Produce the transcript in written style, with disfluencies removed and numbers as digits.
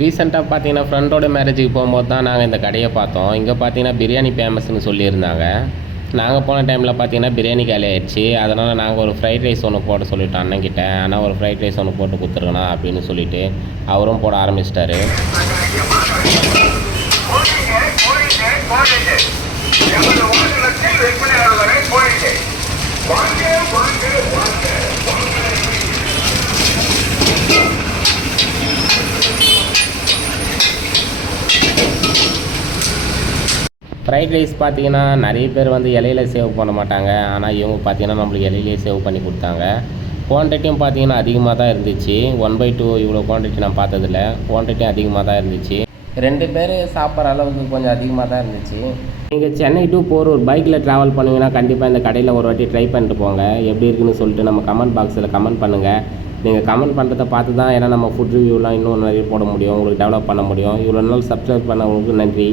ரீசெண்டாக பார்த்தீங்கன்னா ஃப்ரெண்டோட மேரேஜுக்கு போகும்போது தான் நாங்கள் இந்த கடையை பார்த்தோம். இங்கே பார்த்தீங்கன்னா பிரியாணி ஃபேமஸ்னு சொல்லியிருந்தாங்க. நாங்கள் போன டைமில் பார்த்தீங்கன்னா பிரியாணி காலி ஆயிடுச்சு. அதனால் நாங்கள் ஒரு ஃப்ரைட் ரைஸ் ஒன்று போட சொல்லிட்டோம் அண்ணன்கிட்ட. ஆனால் ஒரு ஃப்ரைட் ரைஸ் ஒன்று போட்டு கொடுத்துருங்கண்ணா அப்படின்னு சொல்லிட்டு அவரும் போட ஆரம்பிச்சிட்டாரு. ஃப்ரைட் ரைஸ் பார்த்தீங்கன்னா நிறைய பேர் வந்து இலையில சேவ் பண்ண மாட்டாங்க. ஆனால் இவங்க பார்த்தீங்கன்னா நம்மளுக்கு இலையிலேயே சேவ் பண்ணி கொடுத்தாங்க. குவான்டிட்டியும் பார்த்தீங்கன்னா அதிகமாக தான் இருந்துச்சு. 1/2 இவ்வளோ குவான்டிட்டி நான் பார்த்ததில்ல. குவான்டிட்டியும் அதிகமாக தான் இருந்துச்சு. 2 பேர் சாப்பிட்ற அளவுக்கு கொஞ்சம் அதிகமாக தான் இருந்துச்சு. நீங்கள் சென்னை டு போரூர் பைக்கில் ட்ராவல் பண்ணுவீங்கன்னா கண்டிப்பாக இந்த கடையில் ஒரு வாட்டி ட்ரை பண்ணிட்டு போங்க. எப்படி இருக்குன்னு சொல்லிட்டு நம்ம கமெண்ட் பாக்ஸில் கமெண்ட் பண்ணுங்கள். நீங்கள் கமெண்ட் பண்ணுறதை பார்த்து தான் ஏன்னா நம்ம ஃபுட் ரிவ்யூலாம் இன்னும் நிறைய போட முடியும், உங்களுக்கு டெவலப் பண்ண முடியும். இவ்வளோ நாள் சப்ஸ்கிரைப் பண்ணவங்களுக்கு நன்றி.